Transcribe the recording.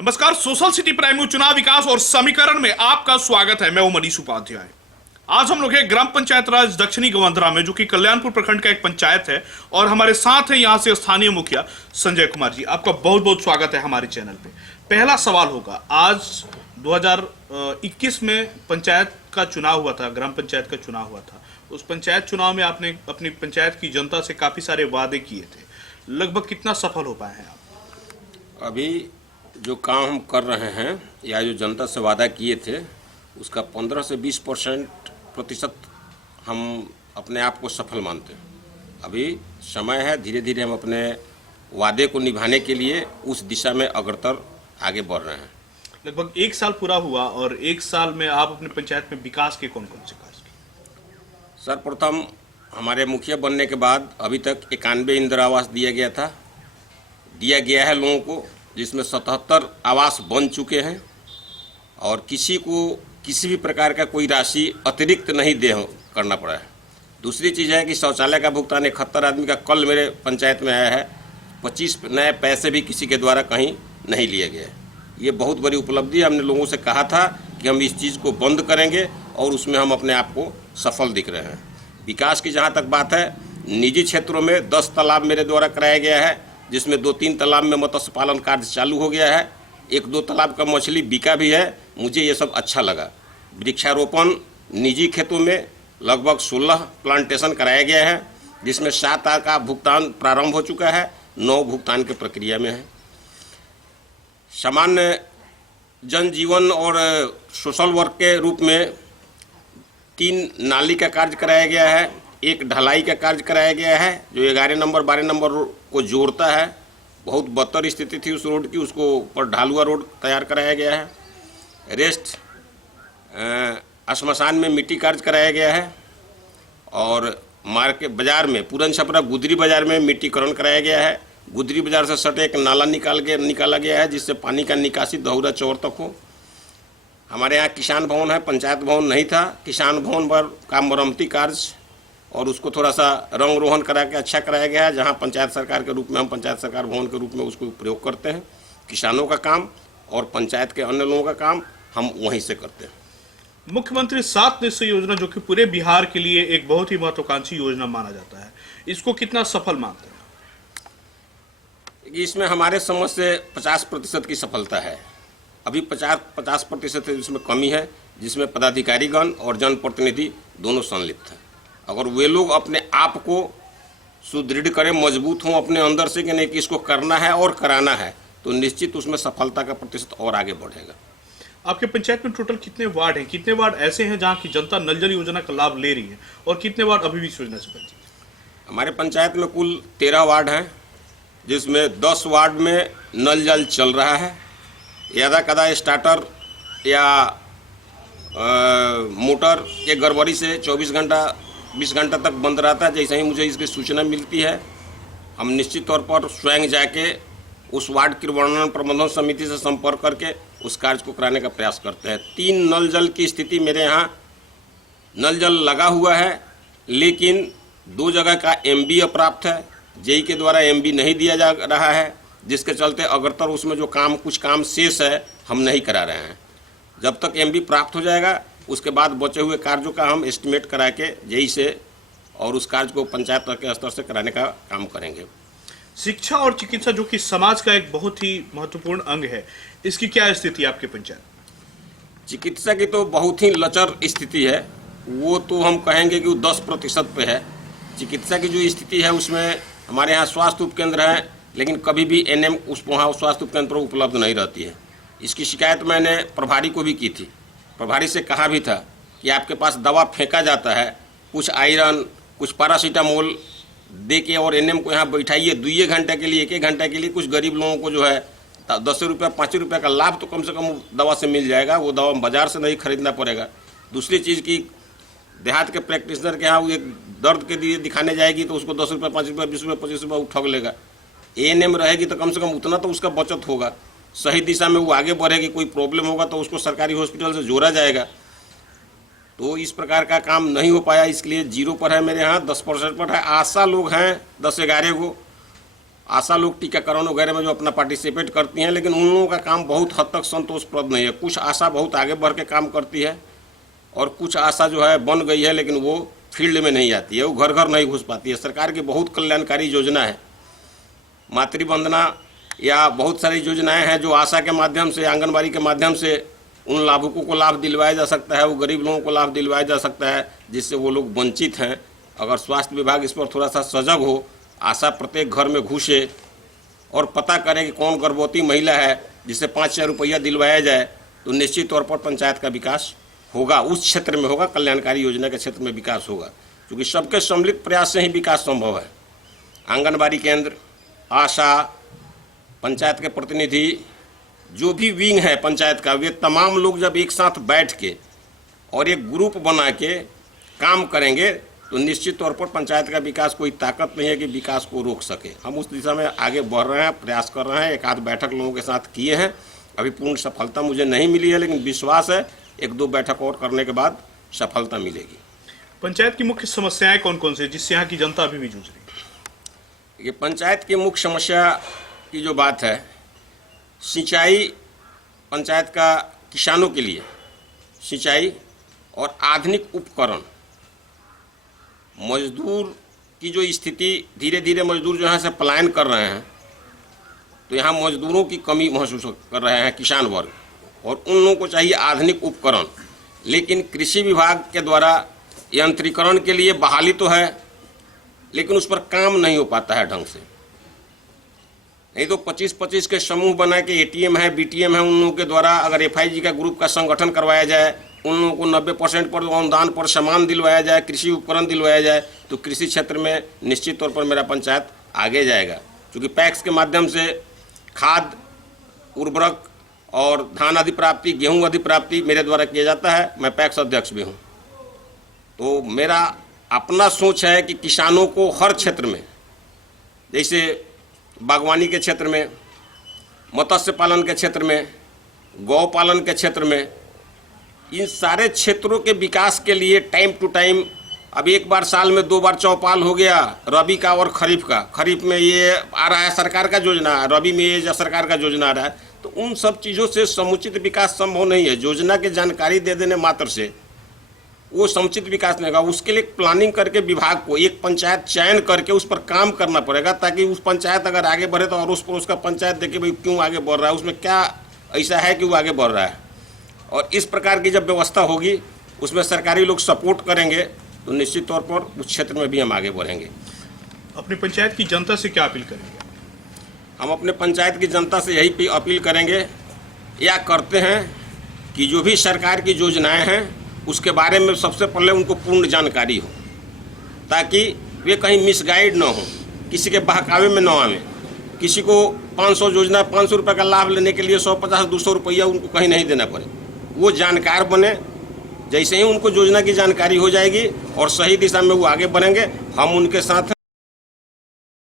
नमस्कार। Social city prime में चुनाव विकास और समीकरण में आपका स्वागत है। मैं हूं मनीष उपाध्याय। आज हम लोग हैं ग्राम पंचायत राज दक्षिणी गवंधरा में, जो कि कल्याणपुर प्रखंड का एक पंचायत है, और हमारे साथ हैं यहां से स्थानीय मुखिया संजय कुमार जी। आपका बहुत बहुत स्वागत है हमारे चैनल पे। पहला सवाल होगा, आज 2021 में पंचायत का चुनाव हुआ था, ग्राम पंचायत का चुनाव हुआ था। उस पंचायत चुनाव में आपने अपनी पंचायत की जनता से काफी सारे वादे किए थे, लगभग कितना सफल हो पाए हैं आप? अभी जो काम हम कर रहे हैं या जो जनता से वादा किए थे, उसका 15 से 20% हम अपने आप को सफल मानते हैं। अभी समय है, धीरे धीरे हम अपने वादे को निभाने के लिए उस दिशा में अग्रसर आगे बढ़ रहे हैं। लगभग एक साल पूरा हुआ, और एक साल में आप अपने पंचायत में विकास के कौन कौन से कार्य किए? सर्वप्रथम हमारे मुखिया बनने के बाद अभी तक 91 इंदिरा आवास दिया गया है लोगों को, जिसमें 77 आवास बन चुके हैं, और किसी को किसी भी प्रकार का कोई राशि अतिरिक्त नहीं करना पड़ा है। दूसरी चीज़ है कि शौचालय का भुगतान 71 आदमी का कल मेरे पंचायत में आया है। 25 नए पैसे भी किसी के द्वारा कहीं नहीं लिए गए। ये बहुत बड़ी उपलब्धि है। हमने लोगों से कहा था कि हम इस चीज़ को बंद करेंगे, और उसमें हम अपने आप को सफल दिख रहे हैं। विकास की जहाँ तक बात है, निजी क्षेत्रों में 10 तालाब मेरे द्वारा कराया गया है, जिसमें 2-3 तालाब में मत्स्य पालन कार्य चालू हो गया है। 1-2 तालाब का मछली बिका भी है। मुझे ये सब अच्छा लगा। वृक्षारोपण निजी खेतों में लगभग 16 प्लांटेशन कराया गया है, जिसमें 7 का भुगतान प्रारंभ हो चुका है, 9 भुगतान की प्रक्रिया में है। सामान्य जनजीवन और सोशल वर्क के रूप में 3 नाली का कार्य कराया गया है, 1 ढलाई का कार्य कराया गया है, जो 11 नंबर 12 नंबर को जोड़ता है। बहुत बदतर स्थिति थी उस रोड की, उसको ऊपर ढालुआ रोड तैयार कराया गया है। रेस्ट श्मशान में मिट्टी कार्य कराया गया है, और मार्केट बाजार में पूरन छपरा गुदरी बाजार में मिट्टीकरण कराया गया है। गुदरी बाजार से सटे एक नाला निकाला गया है, जिससे पानी का निकासी दहुरा चौर तक हो। हमारे यहाँ किसान भवन है, पंचायत भवन नहीं था। किसान भवन पर का मरम्मती कार्य और उसको थोड़ा सा रंग रोहन करा के अच्छा कराया गया है, जहाँ पंचायत सरकार के रूप में हम पंचायत सरकार भवन के रूप में उसको प्रयोग करते हैं। किसानों का काम और पंचायत के अन्य लोगों का काम हम वहीं से करते हैं। मुख्यमंत्री 7 निश्चय योजना, जो कि पूरे बिहार के लिए एक बहुत ही महत्वाकांक्षी योजना माना जाता है, इसको कितना सफल मानते हैं? इसमें हमारे समझ से 50% की सफलता है। अभी 50% इसमें कमी है, जिसमें पदाधिकारीगण और जनप्रतिनिधि दोनों संलिप्त हैं। अगर वे लोग अपने आप को सुदृढ़ करें, मजबूत हों अपने अंदर से कि नहीं कि इसको करना है और कराना है, तो निश्चित उसमें सफलता का प्रतिशत और आगे बढ़ेगा। आपके पंचायत में टोटल कितने वार्ड हैं? कितने वार्ड ऐसे हैं जहां की जनता नल जल योजना का लाभ ले रही है, और कितने वार्ड अभी भी इस योजना से वंचित हैं? हमारे पंचायत में कुल 13 वार्ड हैं, जिसमें 10 वार्ड में नल जल चल रहा है। यदा कदा स्टार्टर या मोटर के गड़बड़ी से 20 घंटा तक बंद रहता है। जैसे ही मुझे इसकी सूचना मिलती है, हम निश्चित तौर पर स्वयं जाके उस वार्ड की वर्णन प्रबंधन समिति से संपर्क करके उस कार्य को कराने का प्रयास करते हैं। 3 नल जल की स्थिति मेरे यहाँ नल जल लगा हुआ है, लेकिन 2 जगह का एमबी अप्राप्त है। जेई के द्वारा एमबी नहीं दिया जा रहा है, जिसके चलते अग्रतर उसमें जो कुछ काम शेष है हम नहीं करा रहे हैं। जब तक एमबी प्राप्त हो जाएगा, उसके बाद बचे हुए कार्यों का हम एस्टिमेट करा के जेई से और उस कार्य को पंचायत के स्तर से कराने का काम करेंगे। शिक्षा और चिकित्सा, जो कि समाज का एक बहुत ही महत्वपूर्ण अंग है, इसकी क्या स्थिति है आपके पंचायत? चिकित्सा की तो बहुत ही लचर स्थिति है। वो तो हम कहेंगे कि वो 10% पे है। चिकित्सा की जो स्थिति है, उसमें हमारे यहाँ स्वास्थ्य उपकेंद्र है, लेकिन कभी भी एनएम वहाँ स्वास्थ्य उपकेंद्र पर उपलब्ध नहीं रहती है। इसकी शिकायत मैंने प्रभारी को भी की थी। प्रभारी से कहा भी था कि आपके पास दवा फेंका जाता है, कुछ आयरन, कुछ पैरासीटामोल दे के, और एनएम को यहाँ बैठाइए 2 घंटे के लिए, 1 घंटे के लिए। कुछ गरीब लोगों को जो है 10 रुपया 5 रुपया का लाभ तो कम से कम दवा से मिल जाएगा। वो दवा बाजार से नहीं खरीदना पड़ेगा। दूसरी चीज़ की देहात के प्रैक्टिशनर के यहाँ वो एक दर्द के लिए दिखाने जाएगी तो उसको 10 रुपया 5 रुपया 20 रुपया 25 रुपया वो ठग लेगा। एएनएम रहेगी तो कम से कम उतना तो उसका बचत होगा, सही दिशा में वो आगे बढ़ेगी। कोई प्रॉब्लम होगा तो उसको सरकारी हॉस्पिटल से जोड़ा जाएगा। तो इस प्रकार का काम नहीं हो पाया, इसलिए 0 पर है मेरे यहाँ, 10% पर है। आशा लोग हैं 10-11 गो, आशा लोग टीकाकरण वगैरह में जो अपना पार्टिसिपेट करती हैं, लेकिन उन लोगों का काम बहुत हद तक संतोषप्रद नहीं है। कुछ आशा बहुत आगे बढ़ के काम करती है और कुछ आशा जो है बन गई है, लेकिन वो फील्ड में नहीं आती है, वो घर घर नहीं घुस पाती है। सरकार की बहुत कल्याणकारी योजना है, मातृवंदना या बहुत सारी योजनाएं हैं जो आशा के माध्यम से, आंगनबाड़ी के माध्यम से उन लाभुकों को लाभ दिलवाया जा सकता है, वो गरीब लोगों को लाभ दिलवाया जा सकता है जिससे वो लोग वंचित हैं। अगर स्वास्थ्य विभाग इस पर थोड़ा सा सजग हो, आशा प्रत्येक घर में घुसे और पता करें कि कौन गर्भवती महिला है, जिससे 5,000 रुपया दिलवाया जाए, तो निश्चित तौर पर पंचायत का विकास होगा, उस क्षेत्र में होगा, कल्याणकारी योजना के क्षेत्र में विकास होगा, क्योंकि सबके सम्मिलित प्रयास से ही विकास संभव है। आंगनबाड़ी केंद्र, आशा, पंचायत के प्रतिनिधि, जो भी विंग है पंचायत का, वे तमाम लोग जब एक साथ बैठ के और एक ग्रुप बना के काम करेंगे तो निश्चित तौर पर पंचायत का विकास, कोई ताकत नहीं है कि विकास को रोक सके। हम उस दिशा में आगे बढ़ रहे हैं, प्रयास कर रहे हैं। एक आध बैठक लोगों के साथ किए हैं, अभी पूर्ण सफलता मुझे नहीं मिली है, लेकिन विश्वास है 1-2 बैठक और करने के बाद सफलता मिलेगी। पंचायत की मुख्य समस्याएं कौन कौन सी जिससे यहाँ की जनता अभी भी जूझ रही है? ये पंचायत की मुख्य समस्या की जो बात है, सिंचाई, पंचायत का किसानों के लिए सिंचाई और आधुनिक उपकरण, मजदूर की जो स्थिति, धीरे धीरे मजदूर जो यहाँ से पलायन कर रहे हैं, तो यहाँ मजदूरों की कमी महसूस कर रहे हैं किसान वर्ग, और उन लोगों को चाहिए आधुनिक उपकरण। लेकिन कृषि विभाग के द्वारा यंत्रीकरण के लिए बहाली तो है, लेकिन उस पर काम नहीं हो पाता है ढंग से। नहीं तो 25-25 के समूह बना के एटीएम है, बीटीएम है, उन लोगों के द्वारा अगर एफआईजी का ग्रुप का संगठन करवाया जाए, उन लोगों को 90% पर अनुदान पर सामान दिलवाया जाए, कृषि उपकरण दिलवाया जाए, तो कृषि क्षेत्र में निश्चित तौर पर मेरा पंचायत आगे जाएगा। क्योंकि पैक्स के माध्यम से खाद, उर्वरक और धान अधिप्राप्ति, गेहूं अधिप्राप्ति मेरे द्वारा किया जाता है। मैं पैक्स अध्यक्ष भी हूं। तो मेरा अपना सोच है कि किसानों को हर क्षेत्र में, जैसे बागवानी के क्षेत्र में, मत्स्य पालन के क्षेत्र में, गौ पालन के क्षेत्र में, इन सारे क्षेत्रों के विकास के लिए टाइम टू टाइम, अब एक बार साल में 2 बार चौपाल हो गया, रबी का और खरीफ का। खरीफ में ये आ रहा है सरकार का योजना, रबी में ये सरकार का योजना आ रहा है, तो उन सब चीज़ों से समुचित विकास संभव नहीं है। योजना की जानकारी दे देने मात्र से वो समुचित विकास नहीं होगा। उसके लिए प्लानिंग करके विभाग को एक पंचायत चयन करके उस पर काम करना पड़ेगा, ताकि उस पंचायत अगर आगे बढ़े तो अड़ोस पड़ोस का पंचायत देखे भाई क्यों आगे बढ़ रहा है, उसमें क्या ऐसा है कि वो आगे बढ़ रहा है। और इस प्रकार की जब व्यवस्था होगी, उसमें सरकारी लोग सपोर्ट करेंगे, तो निश्चित तौर पर उस क्षेत्र में भी हम आगे बढ़ेंगे। अपनी पंचायत की जनता से क्या अपील करेंगे? हम अपने पंचायत की जनता से यही अपील करेंगे या करते हैं कि जो भी सरकार की योजनाएं हैं उसके बारे में सबसे पहले उनको पूर्ण जानकारी हो, ताकि वे कहीं मिसगाइड ना हो, किसी के बहकावे में ना आवे। किसी को 500 योजना, 500 रुपये का लाभ लेने के लिए 150-200 रुपया उनको कहीं नहीं देना पड़े। वो जानकार बने, जैसे ही उनको योजना की जानकारी हो जाएगी और सही दिशा में वो आगे बढ़ेंगे, हम उनके साथ